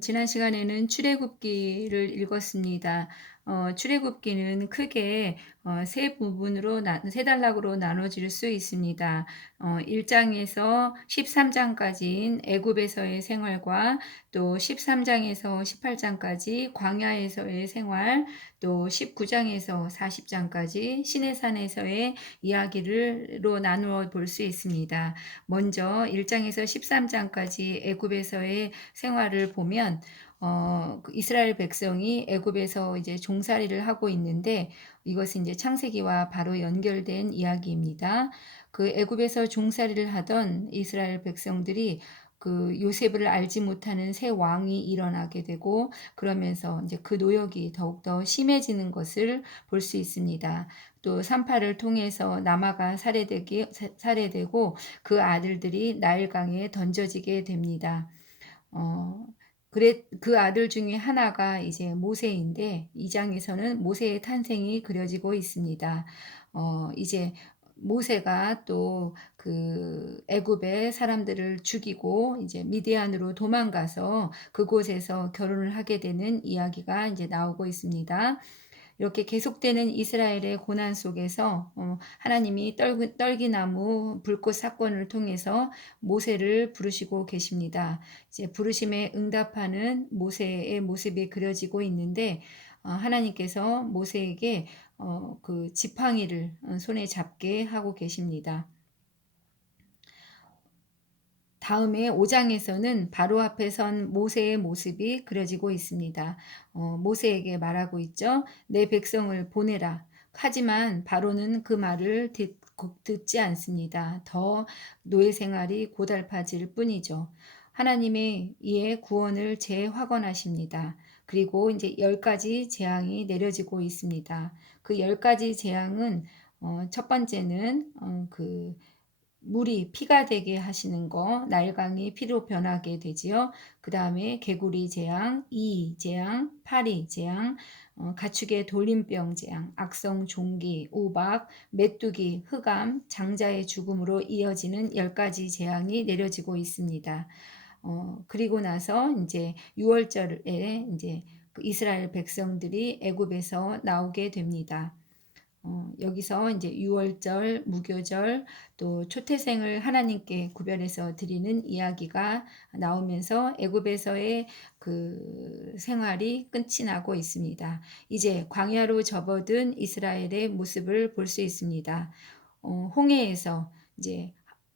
지난 시간에는 출애굽기를 읽었습니다. 출애굽기는 크게 세 부분으로 세 단락으로 나눠질 수 있습니다. 1장에서 13장까지인 애굽에서의 생활과 또 13장에서 18장까지 광야에서의 생활, 또 19장에서 40장까지 시내산에서의 이야기를로 나누어 볼 수 있습니다. 먼저 1장에서 13장까지 애굽에서의 생활을 보면 그 이스라엘 백성이 애굽에서 이제 종살이를 하고 있는데, 이것은 이제 창세기와 바로 연결된 이야기입니다. 그 애굽에서 종살이를 하던 이스라엘 백성들이 그 요셉을 알지 못하는 새 왕이 일어나게 되고, 그러면서 이제 그 노역이 더욱더 심해지는 것을 볼 수 있습니다. 또 산파를 통해서 남아가 살해되고 그 아들들이 나일강에 던져지게 됩니다. 어, 그 아들 중에 하나가 이제 모세인데, 이 장에서는 모세의 탄생이 그려지고 있습니다. 이제 모세가 또 그 애굽의 사람들을 죽이고 이제 미디안으로 도망가서 그곳에서 결혼을 하게 되는 이야기가 이제 나오고 있습니다. 이렇게 계속되는 이스라엘의 고난 속에서 하나님이 떨기나무 불꽃 사건을 통해서 모세를 부르시고 계십니다. 이제 부르심에 응답하는 모세의 모습이 그려지고 있는데, 하나님께서 모세에게 그 지팡이를 손에 잡게 하고 계십니다. 다음에 5장에서는 바로 앞에 선 모세의 모습이 그려지고 있습니다. 모세에게 말하고 있죠. 내 백성을 보내라. 하지만 바로는 그 말을 듣지 않습니다. 더 노예 생활이 고달파질 뿐이죠. 하나님의 이에 구원을 재확언하십니다. 그리고 이제 10가지 재앙이 내려지고 있습니다. 그 10가지 재앙은 첫 번째는 물이 피가 되게 하시는 거, 나일강이 피로 변하게 되지요. 그 다음에 개구리 재앙, 이 재앙, 파리 재앙, 가축의 돌림병 재앙, 악성 종기, 우박, 메뚜기, 흑암, 장자의 죽음으로 이어지는 10가지 재앙이 내려지고 있습니다. 그리고 나서 이제 6월절에 이제 그 이스라엘 백성들이 애굽에서 나오게 됩니다. 여기서 이제 유월절, 무교절, 또 초태생을 하나님께 구별해서 드리는 이야기가 나오면서 애굽에서의 그 생활이 끝이 나고 있습니다. 이제 광야로 접어든 이스라엘의 모습을 볼 수 있습니다. 홍해에서 이제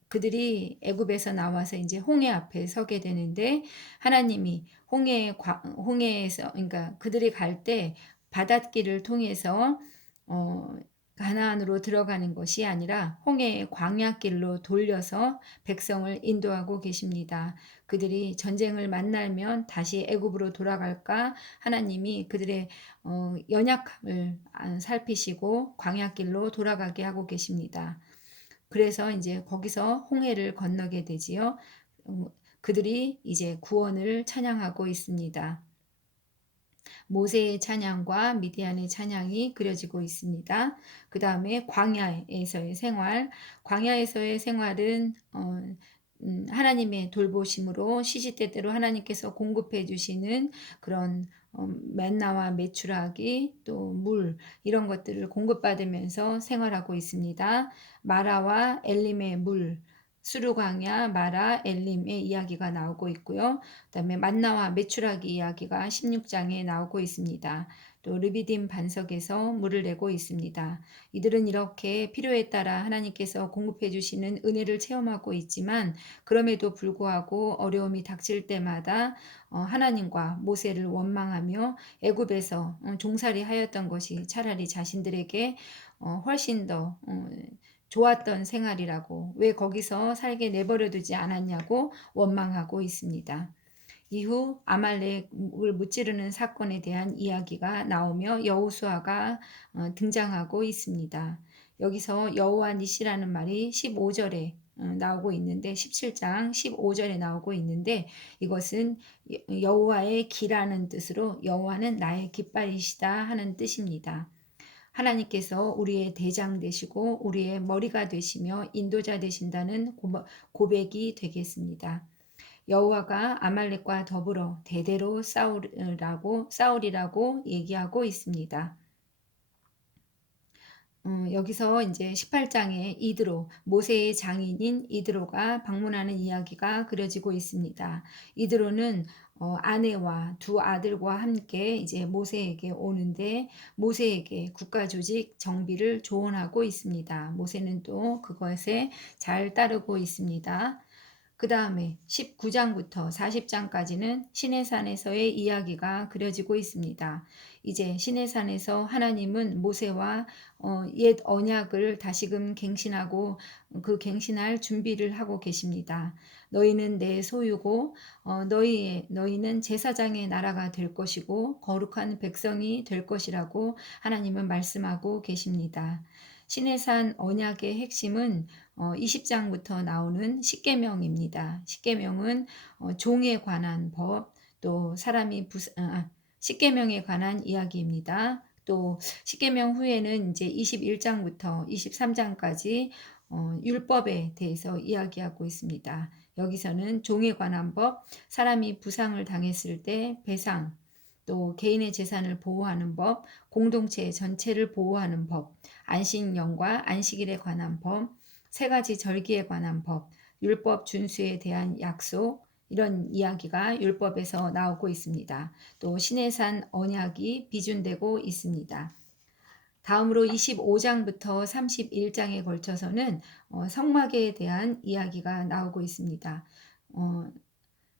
그들이 애굽에서 나와서 이제 홍해 앞에 서게 되는데, 하나님이 홍해에서, 그러니까 그들이 갈 때 바닷길을 통해서 어, 가나안으로 들어가는 것이 아니라 홍해의 광야길로 돌려서 백성을 인도하고 계십니다. 그들이 전쟁을 만나면 다시 애굽으로 돌아갈까, 하나님이 그들의 연약함을 살피시고 광야길로 돌아가게 하고 계십니다. 그래서 이제 거기서 홍해를 건너게 되지요. 그들이 이제 구원을 찬양하고 있습니다. 모세의 찬양과 미디안의 찬양이 그려지고 있습니다. 그 다음에 광야에서의 생활. 광야에서의 생활은 하나님의 돌보심으로 시시때때로 하나님께서 공급해 주시는 그런 맨나와 메추라기, 또 물, 이런 것들을 공급받으면서 생활하고 있습니다. 마라와 엘림의 물, 수르광야, 마라, 엘림의 이야기가 나오고 있고요. 그다음에 만나와 메추라기 이야기가 16장에 나오고 있습니다. 또 르비딤 반석에서 물을 내고 있습니다. 이들은 이렇게 필요에 따라 하나님께서 공급해 주시는 은혜를 체험하고 있지만, 그럼에도 불구하고 어려움이 닥칠 때마다 하나님과 모세를 원망하며 애굽에서 종살이 하였던 것이 차라리 자신들에게 훨씬 더 좋았던 생활이라고, 왜 거기서 살게 내버려 두지 않았냐고 원망하고 있습니다. 이후 아말렉을 무찌르는 사건에 대한 이야기가 나오며 여호수아가 등장하고 있습니다. 여기서 여호와 니시라는 말이 15절에 나오고 있는데, 17장 15절에 나오고 있는데, 이것은 여호와의 기라는 뜻으로 여호와는 나의 깃발이시다 하는 뜻입니다. 하나님께서 우리의 대장 되시고 우리의 머리가 되시며 인도자 되신다는 고백이 되겠습니다. 여호와가 아말렉과 더불어 대대로 싸우리라고 얘기하고 있습니다. 여기서 이제 18장에 이드로, 모세의 장인인 이드로가 방문하는 이야기가 그려지고 있습니다. 이드로는 아내와 두 아들과 함께 이제 모세에게 오는데 모세에게 국가 조직 정비를 조언하고 있습니다. 모세는 또 그것에 잘 따르고 있습니다. 그 다음에 19장부터 40장까지는 시내산에서의 이야기가 그려지고 있습니다. 이제 시내산에서 하나님은 모세와 옛 언약을 다시금 갱신하고 그 갱신할 준비를 하고 계십니다. 너희는 내 소유고 너희는 제사장의 나라가 될 것이고 거룩한 백성이 될 것이라고 하나님은 말씀하고 계십니다. 시내산 언약의 핵심은 20장부터 나오는 십계명입니다. 십계명은 종에 관한 법, 또 십계명에 관한 이야기입니다. 또 십계명 후에는 이제 21장부터 23장까지 율법에 대해서 이야기하고 있습니다. 여기서는 종에 관한 법, 사람이 부상을 당했을 때 배상, 또 개인의 재산을 보호하는 법, 공동체 전체를 보호하는 법, 안식년과 안식일에 관한 법, 세 가지 절기에 관한 법, 율법 준수에 대한 약속, 이런 이야기가 율법에서 나오고 있습니다. 또 시내산 언약이 비준되고 있습니다. 다음으로 25장부터 31장에 걸쳐서는 성막에 대한 이야기가 나오고 있습니다.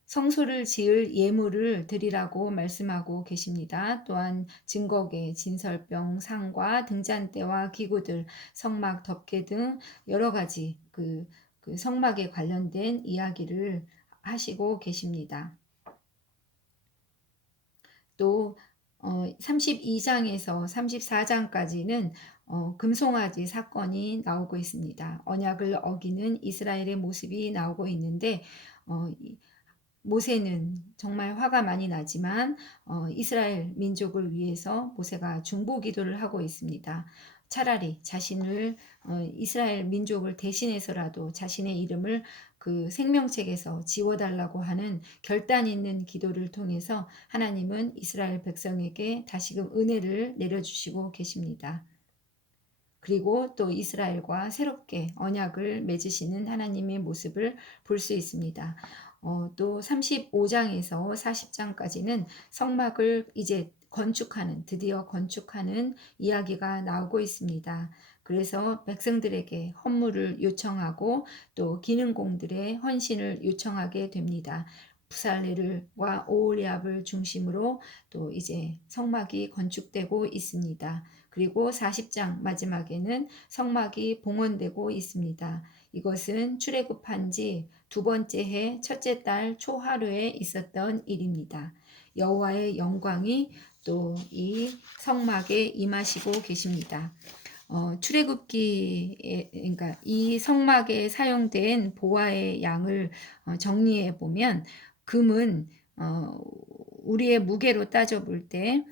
성소를 지을 예물을 드리라고 말씀하고 계십니다. 또한 증거계, 진설병, 상과 등잔대와 기구들, 성막 덮개 등 여러 가지 그 성막에 관련된 이야기를 하시고 계십니다. 또 32장에서 34장까지는 금송아지 사건이 나오고 있습니다. 언약을 어기는 이스라엘의 모습이 나오고 있는데 모세는 정말 화가 많이 나지만 이스라엘 민족을 위해서 모세가 중보 기도를 하고 있습니다. 차라리 자신을 이스라엘 민족을 대신해서라도 자신의 이름을 그 생명책에서 지워달라고 하는 결단 있는 기도를 통해서 하나님은 이스라엘 백성에게 다시금 은혜를 내려주시고 계십니다. 그리고 또 이스라엘과 새롭게 언약을 맺으시는 하나님의 모습을 볼 수 있습니다. 또 35장에서 40장까지는 성막을 이제 드디어 건축하는 이야기가 나오고 있습니다. 그래서 백성들에게 헌물을 요청하고 또 기능공들의 헌신을 요청하게 됩니다. 부살레를과 오홀리압을 중심으로 또 이제 성막이 건축되고 있습니다. 그리고 40장 마지막에는 성막이 봉헌되고 있습니다. 이것은 출애굽한 지 두 번째 해 첫째 달 초하루에 있었던 일입니다. 여호와의 영광이 또 이 성막에 임하시고 계십니다. 출애굽기에 그러니까 이 성막에 사용된 보화의 양을 정리해 보면 금은 우리의 무게로 따져 볼 때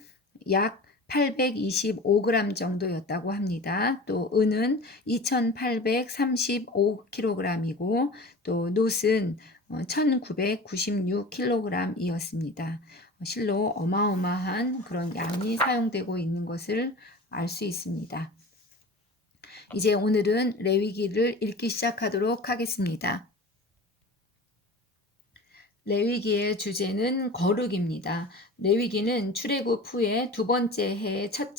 약 825g 정도였다고 합니다. 또 은은 2835kg이고 또 놋은 1996kg이었습니다. 실로 어마어마한 그런 양이 사용되고 있는 것을 알 수 있습니다. 이제 오늘은 레위기를 읽기 시작하도록 하겠습니다. 레위기의 주제는 거룩입니다. 레위기는 출애굽 후에 두 번째 해의 첫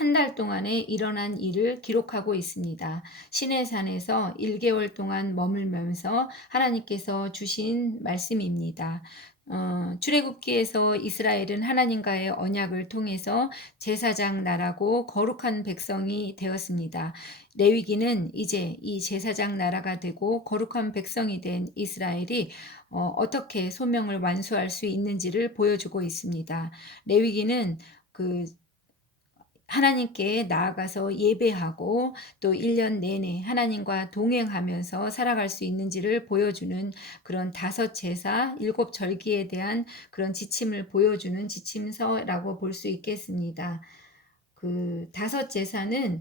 한 달 동안에 일어난 일을 기록하고 있습니다. 시내산에서 1개월 동안 머물면서 하나님께서 주신 말씀입니다. 출애굽기에서 이스라엘은 하나님과의 언약을 통해서 제사장 나라고 거룩한 백성이 되었습니다. 레위기는 이제 이 제사장 나라가 되고 거룩한 백성이 된 이스라엘이 어떻게 소명을 완수할 수 있는지를 보여주고 있습니다. 레위기는 그 하나님께 나아가서 예배하고 또 1년 내내 하나님과 동행하면서 살아갈 수 있는지를 보여주는 그런 5제사, 7절기에 대한 그런 지침을 보여주는 지침서라고 볼 수 있겠습니다. 그 5제사는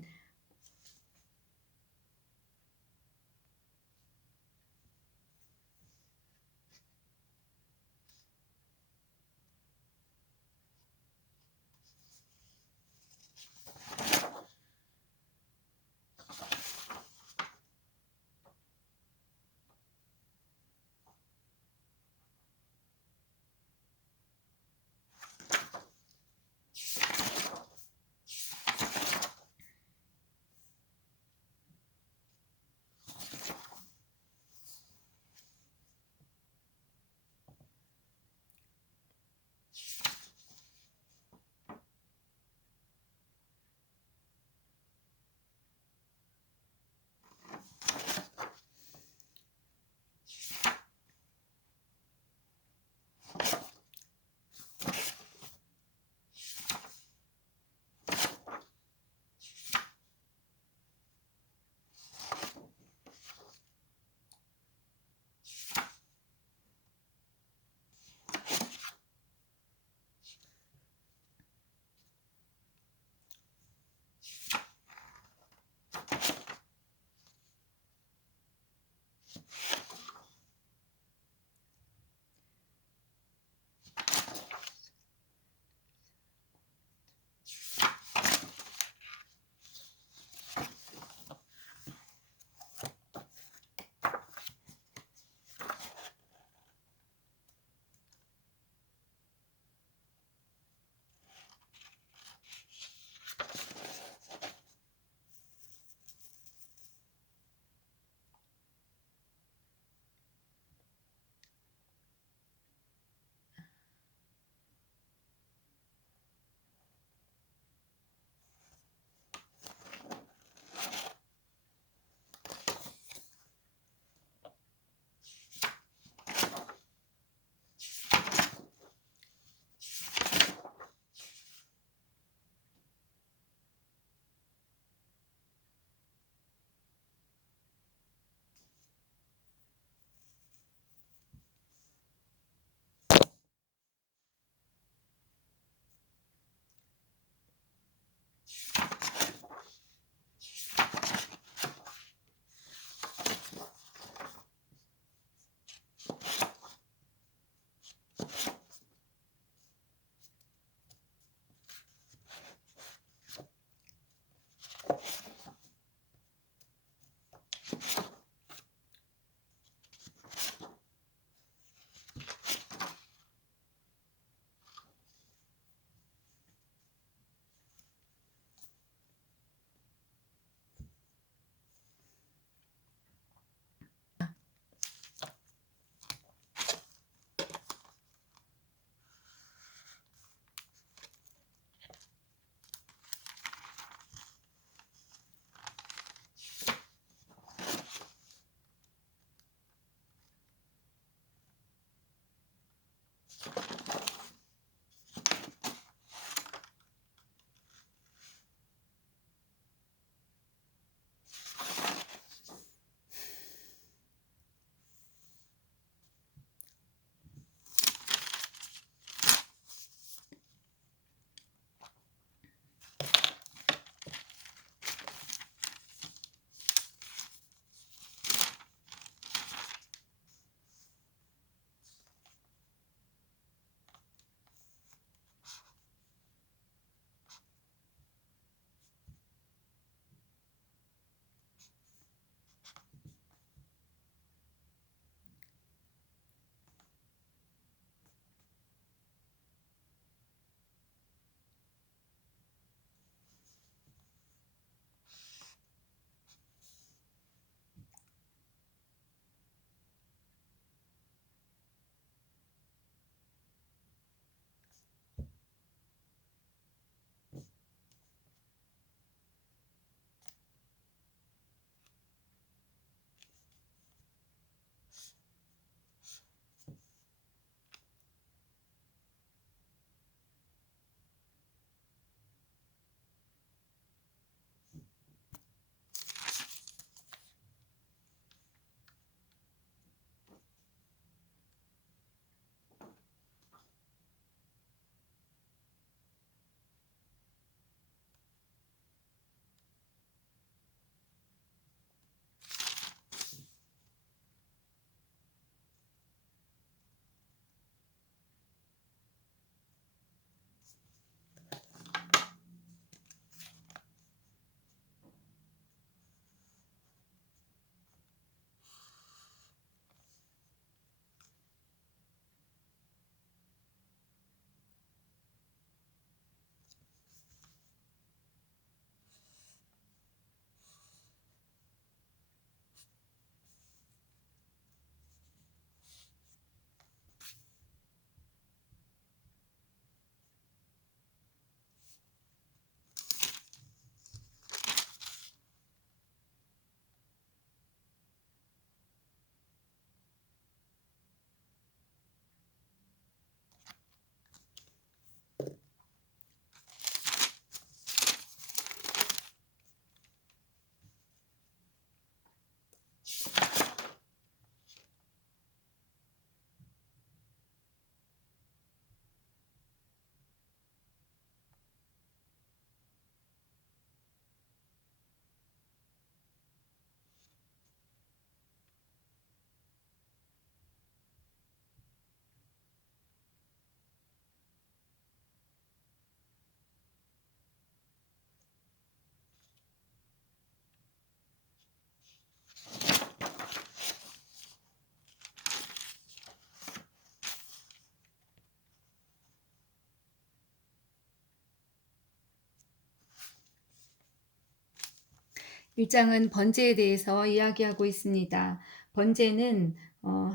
1장은 번제에 대해서 이야기하고 있습니다. 번제는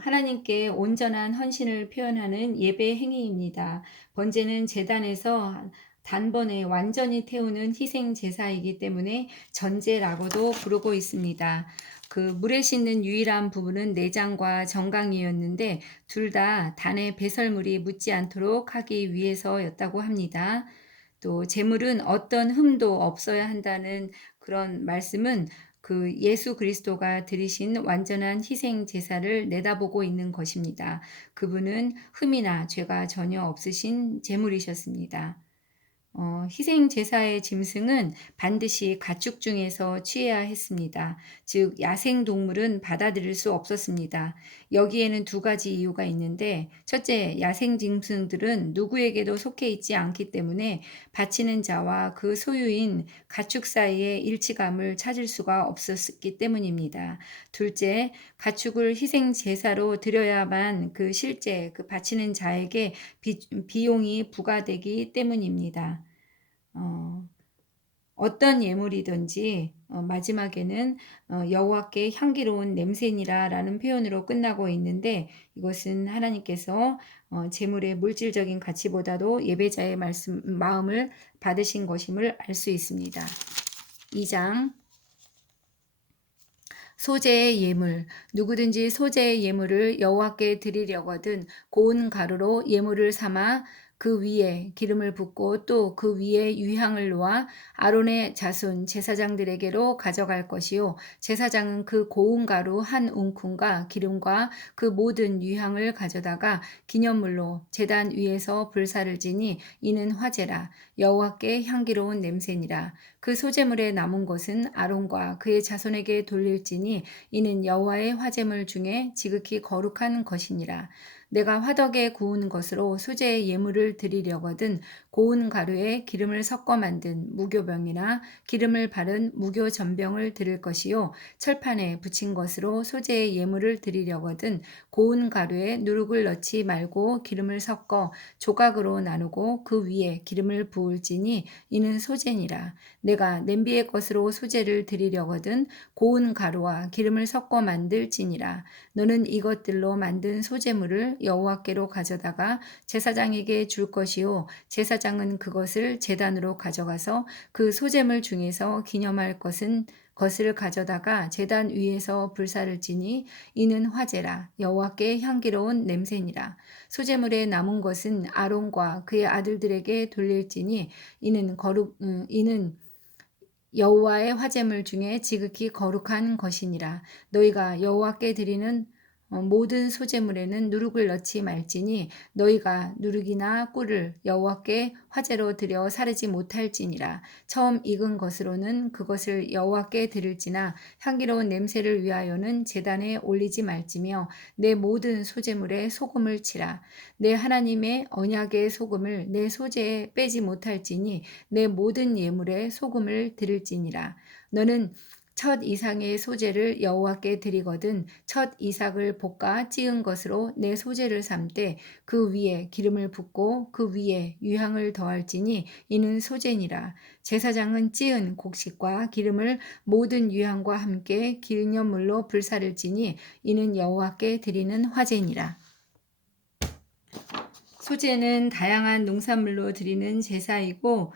하나님께 온전한 헌신을 표현하는 예배 행위입니다. 번제는 제단에서 단번에 완전히 태우는 희생 제사이기 때문에 전제라고도 부르고 있습니다. 그 물에 씻는 유일한 부분은 내장과 정강이었는데 둘 다 단에 배설물이 묻지 않도록 하기 위해서였다고 합니다. 또 제물은 어떤 흠도 없어야 한다는 그런 말씀은 그 예수 그리스도가 드리신 완전한 희생 제사를 내다보고 있는 것입니다. 그분은 흠이나 죄가 전혀 없으신 제물이셨습니다. 희생 제사의 짐승은 반드시 가축 중에서 취해야 했습니다. 즉 야생 동물은 받아들일 수 없었습니다. 여기에는 두 가지 이유가 있는데 첫째, 야생 짐승들은 누구에게도 속해 있지 않기 때문에 바치는 자와 그 소유인 가축 사이의 일치감을 찾을 수가 없었기 때문입니다. 둘째, 가축을 희생 제사로 드려야만 그 실제 그 바치는 자에게 비용이 부과되기 때문입니다. 어, 어떤 예물이든지 마지막에는 여호와께 향기로운 냄새니라라는 표현으로 끝나고 있는데 이것은 하나님께서 제물의 물질적인 가치보다도 예배자의 마음을 받으신 것임을 알 수 있습니다. 2장 소재의 예물. 누구든지 소재의 예물을 여호와께 드리려거든 고운 가루로 예물을 삼아 그 위에 기름을 붓고 또 그 위에 유향을 놓아 아론의 자손 제사장들에게로 가져갈 것이요 제사장은 그 고운 가루 한 움큼과 기름과 그 모든 유향을 가져다가 기념물로 제단 위에서 불사를 지니 이는 화제라 여호와께 향기로운 냄새니라. 그 소재물에 남은 것은 아론과 그의 자손에게 돌릴지니 이는 여호와의 화제물 중에 지극히 거룩한 것이니라. 내가 화덕에 구운 것으로 소재의 예물을 드리려거든 고운 가루에 기름을 섞어 만든 무교병이나 기름을 바른 무교전병을 드릴 것이요 철판에 붙인 것으로 소재의 예물을 드리려거든 고운 가루에 누룩을 넣지 말고 기름을 섞어 조각으로 나누고 그 위에 기름을 부을지니 이는 소재니라. 내가 냄비의 것으로 소재를 드리려거든 고운 가루와 기름을 섞어 만들지니라. 너는 이것들로 만든 소재물을 여호와께로 가져다가 제사장에게 줄 것이요 제사장은 그것을 제단으로 가져가서 그 소재물 중에서 기념할 것을 가져다가 제단 위에서 불사를 지니 이는 화제라 여호와께 향기로운 냄새니라. 소재물에 남은 것은 아론과 그의 아들들에게 돌릴지니 이는 여호와의 화제물 중에 지극히 거룩한 것이니라. 너희가 여호와께 드리는 모든 소재물에는 누룩을 넣지 말지니 너희가 누룩이나 꿀을 여호와께 화제로 드려 사르지 못할지니라. 처음 익은 것으로는 그것을 여호와께 드릴지나 향기로운 냄새를 위하여는 제단에 올리지 말지며 내 모든 소재물에 소금을 치라. 내 하나님의 언약의 소금을 내 소재에 빼지 못할지니 내 모든 예물에 소금을 드릴지니라. 너는 첫 이상의 소재를 여호와께 드리거든 첫 이삭을 볶아 찌은 것으로 내 소재를 삼되 그 위에 기름을 붓고 그 위에 유향을 더할지니 이는 소재니라. 제사장은 찌은 곡식과 기름을 모든 유향과 함께 기념물로 불사를 지니 이는 여호와께 드리는 화제니라. 소재는 다양한 농산물로 드리는 제사이고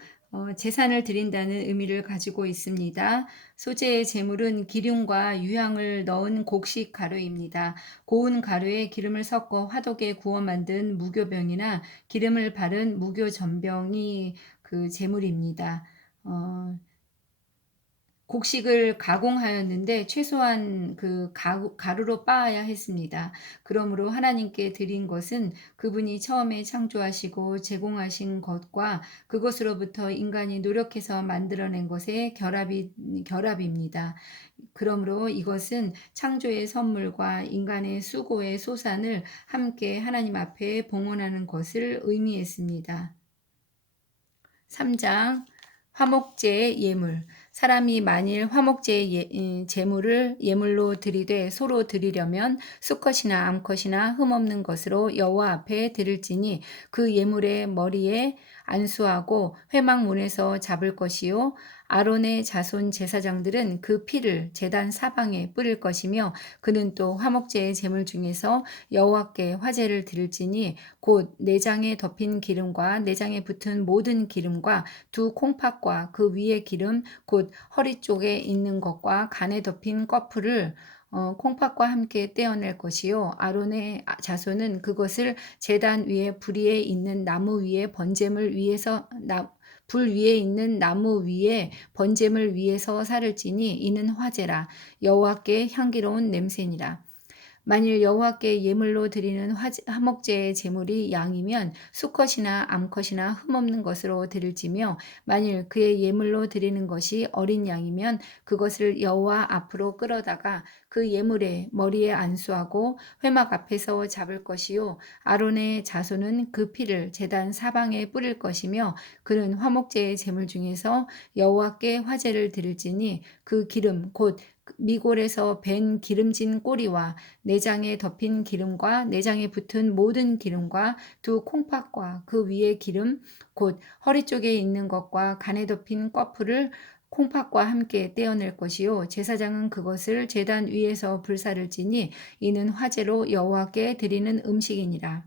제산을 드린다는 의미를 가지고 있습니다. 소재의 제물은 기름과 유향을 넣은 곡식 가루입니다. 고운 가루에 기름을 섞어 화덕에 구워 만든 무교병이나 기름을 바른 무교전병이 그 제물입니다. 곡식을 가공하였는데 최소한 그 가루로 빻아야 했습니다. 그러므로 하나님께 드린 것은 그분이 처음에 창조하시고 제공하신 것과 그것으로부터 인간이 노력해서 만들어낸 것의 결합입니다. 그러므로 이것은 창조의 선물과 인간의 수고의 소산을 함께 하나님 앞에 봉헌하는 것을 의미했습니다. 3장 화목제의 예물. 사람이 만일 화목제의 제물을 예물로 드리되 소로 드리려면 수컷이나 암컷이나 흠없는 것으로 여호와 앞에 드릴지니 그 예물의 머리에 안수하고 회막문에서 잡을 것이요 아론의 자손 제사장들은 그 피를 제단 사방에 뿌릴 것이며 그는 또 화목제의 제물 중에서 여호와께 화제를 드릴지니 곧 내장에 덮인 기름과 내장에 붙은 모든 기름과 두 콩팥과 그 위의 기름 곧 허리 쪽에 있는 것과 간에 덮인 꺼풀을 콩팥과 함께 떼어낼 것이요 아론의 자손은 그것을 제단 위에 불 위에 있는 나무 위에 번제물 위에서 불 위에 있는 나무 위에 번제물 위에서 살을지니 이는 화제라 여호와께 향기로운 냄새니라. 만일 여호와께 예물로 드리는 화목제의 제물이 양이면 수컷이나 암컷이나 흠없는 것으로 드릴지며 만일 그의 예물로 드리는 것이 어린 양이면 그것을 여호와 앞으로 끌어다가 그 예물의 머리에 안수하고 회막 앞에서 잡을 것이요 아론의 자손은 그 피를 제단 사방에 뿌릴 것이며 그는 화목제의 제물 중에서 여호와께 화제를 드릴지니 그 기름 곧 미골에서 밴 기름진 꼬리와 내장에 덮인 기름과 내장에 붙은 모든 기름과 두 콩팥과 그 위의 기름 곧 허리 쪽에 있는 것과 간에 덮인 꺼풀을 콩팥과 함께 떼어낼 것이요 제사장은 그것을 제단 위에서 불사를 지니 이는 화제로 여호와께 드리는 음식이니라.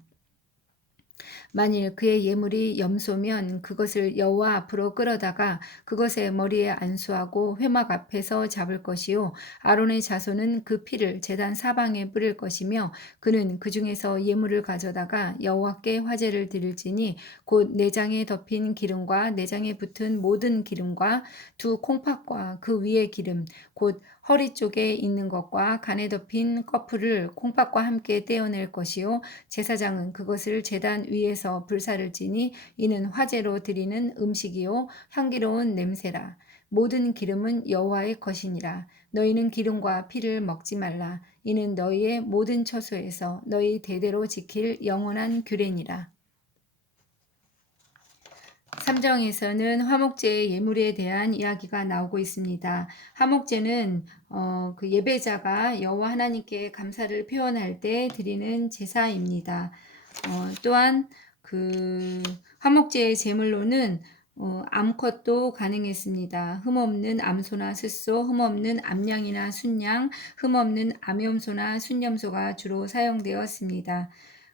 만일 그의 예물이 염소면 그것을 여호와 앞으로 끌어다가 그것의 머리에 안수하고 회막 앞에서 잡을 것이요 아론의 자손은 그 피를 제단 사방에 뿌릴 것이며 그는 그 중에서 예물을 가져다가 여호와께 화제를 드릴지니 곧 내장에 덮인 기름과 내장에 붙은 모든 기름과 두 콩팥과 그 위의 기름 곧 허리 쪽에 있는 것과 간에 덮인 꺼풀을 콩팥과 함께 떼어낼 것이요 제사장은 그것을 제단 위에서 불사를 지니 이는 화제로 드리는 음식이요 향기로운 냄새라. 모든 기름은 여호와의 것이니라. 너희는 기름과 피를 먹지 말라. 이는 너희의 모든 처소에서 너희 대대로 지킬 영원한 규례니라. 3장에서는 화목제의 예물에 대한 이야기가 나오고 있습니다. 화목제는 그 예배자가 여호와 하나님께 감사를 표현할 때 드리는 제사입니다. 또한 그 화목제의 제물로는 암컷도 가능했습니다. 흠없는 암소나 숫소, 흠없는 암양이나 순양, 흠없는 암염소나 순염소가 주로 사용되었습니다.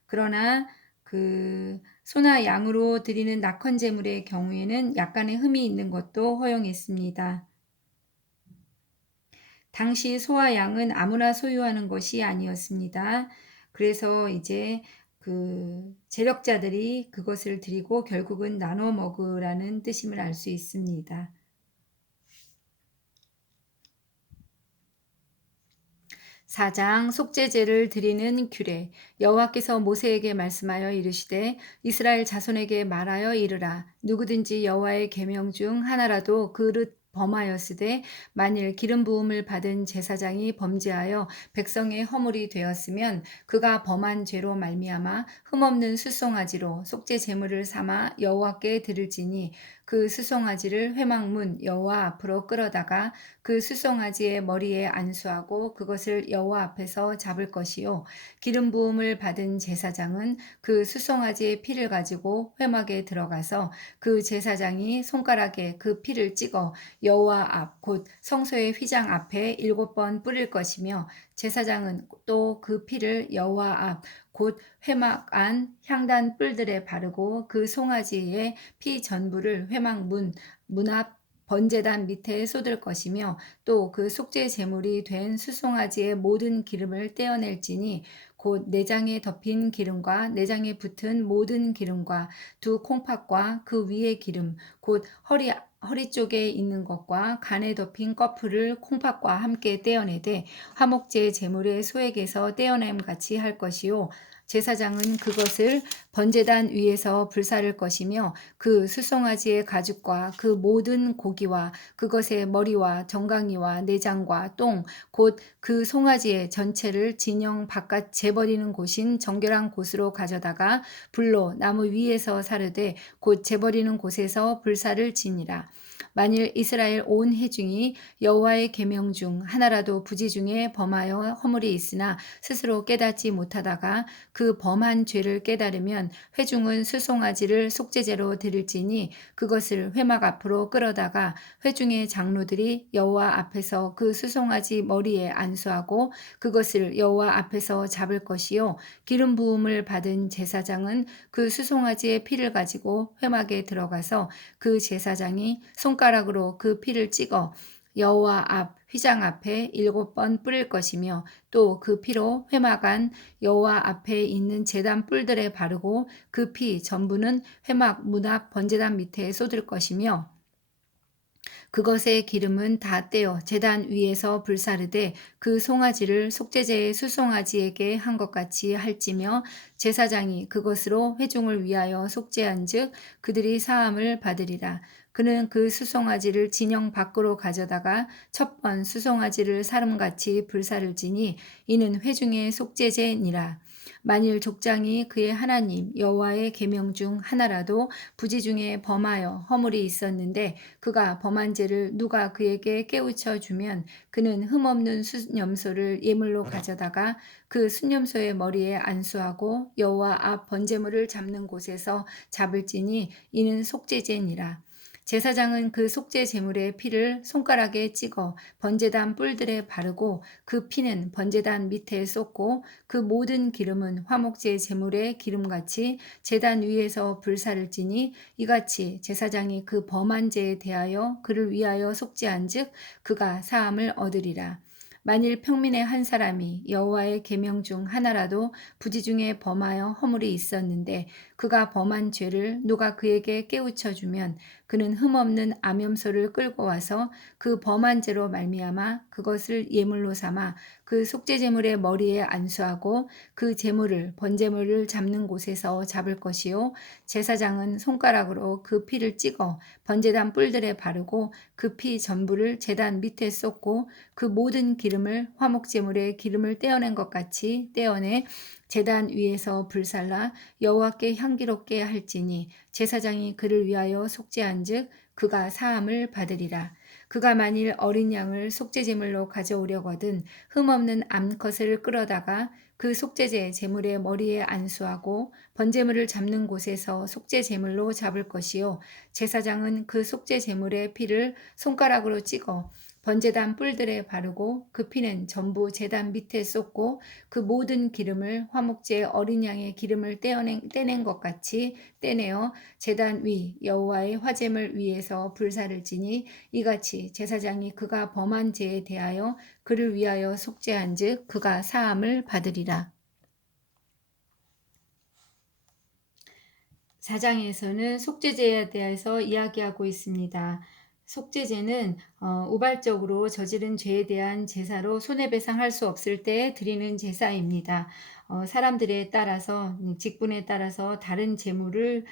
그러나 그 소나 양으로 드리는 낙헌 제물의 경우에는 약간의 흠이 있는 것도 허용했습니다. 당시 소와 양은 아무나 소유하는 것이 아니었습니다. 그래서 이제 그 재력자들이 그것을 드리고 결국은 나눠 먹으라는 뜻임을 알 수 있습니다. 4장 속죄제를 드리는 규례. 여호와께서 모세에게 말씀하여 이르시되 이스라엘 자손에게 말하여 이르라. 누구든지 여호와의 계명 중 하나라도 그릇 범하였으되 만일 기름 부음을 받은 제사장이 범죄하여 백성의 허물이 되었으면 그가 범한 죄로 말미암아 흠없는 수송아지로 속죄 제물을 삼아 여호와께 드릴지니 그 수송아지를 회막문 여호와 앞으로 끌어다가 그 수송아지의 머리에 안수하고 그것을 여호와 앞에서 잡을 것이요 기름 부음을 받은 제사장은 그 수송아지의 피를 가지고 회막에 들어가서 그 제사장이 손가락에 그 피를 찍어 여호와 앞 곧 성소의 휘장 앞에 7번 뿌릴 것이며 제사장은 또 그 피를 여호와 앞 곧 회막 안 향단 뿔들에 바르고 그 송아지의 피 전부를 회막 문 앞 번제단 밑에 쏟을 것이며 또 그 속죄 제물이 된 수송아지의 모든 기름을 떼어낼지니 곧 내장에 덮인 기름과 내장에 붙은 모든 기름과 두 콩팥과 그 위의 기름 곧 허리 쪽에 있는 것과 간에 덮인 꺼풀을 콩팥과 함께 떼어내되 화목제 제물의 소액에서 떼어냄 같이 할 것이요 제사장은 그것을 번제단 위에서 불사를 것이며 그 수송아지의 가죽과 그 모든 고기와 그것의 머리와 정강이와 내장과 똥 곧 그 송아지의 전체를 진영 바깥 재버리는 곳인 정결한 곳으로 가져다가 불로 나무 위에서 사르되 곧 재버리는 곳에서 불사를 지니라. 만일 이스라엘 온 회중이 여호와의 계명 중 하나라도 부지 중에 범하여 허물이 있으나 스스로 깨닫지 못하다가 그 범한 죄를 깨달으면 회중은 수송아지를 속죄제로 드릴지니 그것을 회막 앞으로 끌어다가 회중의 장로들이 여호와 앞에서 그 수송아지 머리에 안수하고 그것을 여호와 앞에서 잡을 것이요 기름 부음을 받은 제사장은 그 수송아지의 피를 가지고 회막에 들어가서 그 제사장이 손가락으로 그 피를 찍어 여호와 앞 휘장 앞에 7번 뿌릴 것이며 또 그 피로 회막 안 여호와 앞에 있는 제단 뿔들에 바르고 그 피 전부는 회막 문 앞 번제단 밑에 쏟을 것이며 그것의 기름은 다 떼어 제단 위에서 불사르되 그 송아지를 속죄제의 수송아지에게 한 것 같이 할지며 제사장이 그것으로 회중을 위하여 속죄한즉 그들이 사함을 받으리라. 그는 그 수송아지를 진영 밖으로 가져다가 첫 번 수송아지를 사름같이 불사를지니 이는 회중의 속죄제니라. 만일 족장이 그의 하나님 여호와의 계명 중 하나라도 부지 중에 범하여 허물이 있었는데 그가 범한 죄를 누가 그에게 깨우쳐 주면 그는 흠없는 순염소를 예물로 가져다가 그 순염소의 머리에 안수하고 여호와 앞 번제물을 잡는 곳에서 잡을지니 이는 속죄제니라. 제사장은 그 속죄 제물의 피를 손가락에 찍어 번제단 뿔들에 바르고 그 피는 번제단 밑에 쏟고 그 모든 기름은 화목제 제물의 기름같이 제단 위에서 불사를지니 이같이 제사장이 그 범한 죄에 대하여 그를 위하여 속죄한즉 그가 사함을 얻으리라. 만일 평민의 한 사람이 여호와의 계명 중 하나라도 부지 중에 범하여 허물이 있었는데 그가 범한 죄를 누가 그에게 깨우쳐 주면 그는 흠없는 암염소를 끌고 와서 그 범한 죄로 말미암아 그것을 예물로 삼아 그 속죄 제물의 머리에 안수하고 그 제물을 번제물을 잡는 곳에서 잡을 것이요 제사장은 손가락으로 그 피를 찍어 번제단 뿔들에 바르고 그 피 전부를 제단 밑에 쏟고 그 모든 기름을 화목제물의 기름을 떼어낸 것 같이 떼어내 제단 위에서 불살라 여호와께 향기롭게 할지니 제사장이 그를 위하여 속죄한즉 그가 사함을 받으리라. 그가 만일 어린 양을 속죄제물로 가져오려거든 흠없는 암컷을 끌어다가 그 속죄제 제물의 머리에 안수하고 번제물을 잡는 곳에서 속죄 제물로 잡을 것이요 제사장은 그 속죄 제물의 피를 손가락으로 찍어 번제단 뿔들에 바르고 그 피는 전부 제단 밑에 쏟고 그 모든 기름을 화목제 어린 양의 기름을 떼낸 것 같이 떼내어 제단 위 여호와의 화제물 위에서 불사를 지니 이같이 제사장이 그가 범한 죄에 대하여 그를 위하여 속죄한즉 그가 사함을 받으리라. 4장에서는 속죄제에 대해서 이야기하고 있습니다. 속죄제는 우발적으로 저지른 죄에 대한 제사로 손해배상할 수 없을 때 드리는 제사입니다. 사람들에 따라서 직분에 따라서 다른 제물을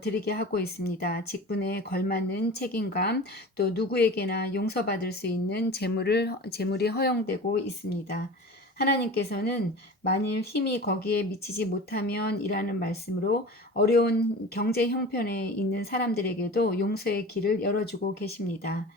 드리게 하고 있습니다. 직분에 걸맞는 책임감 또 누구에게나 용서받을 수 있는 제물이 허용되고 있습니다. 하나님께서는 만일 힘이 거기에 미치지 못하면 이라는 말씀으로 어려운 경제 형편에 있는 사람들에게도 용서의 길을 열어주고 계십니다.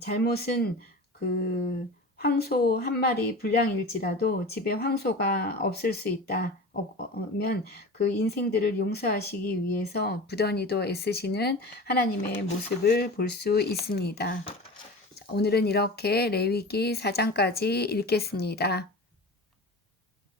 잘못은 그 황소 한 마리 분량일지라도 집에 황소가 없을 수 있다면 그 인생들을 용서하시기 위해서 부단히도 애쓰시는 하나님의 모습을 볼 수 있습니다. 오늘은 이렇게 레위기 4장까지 읽겠습니다.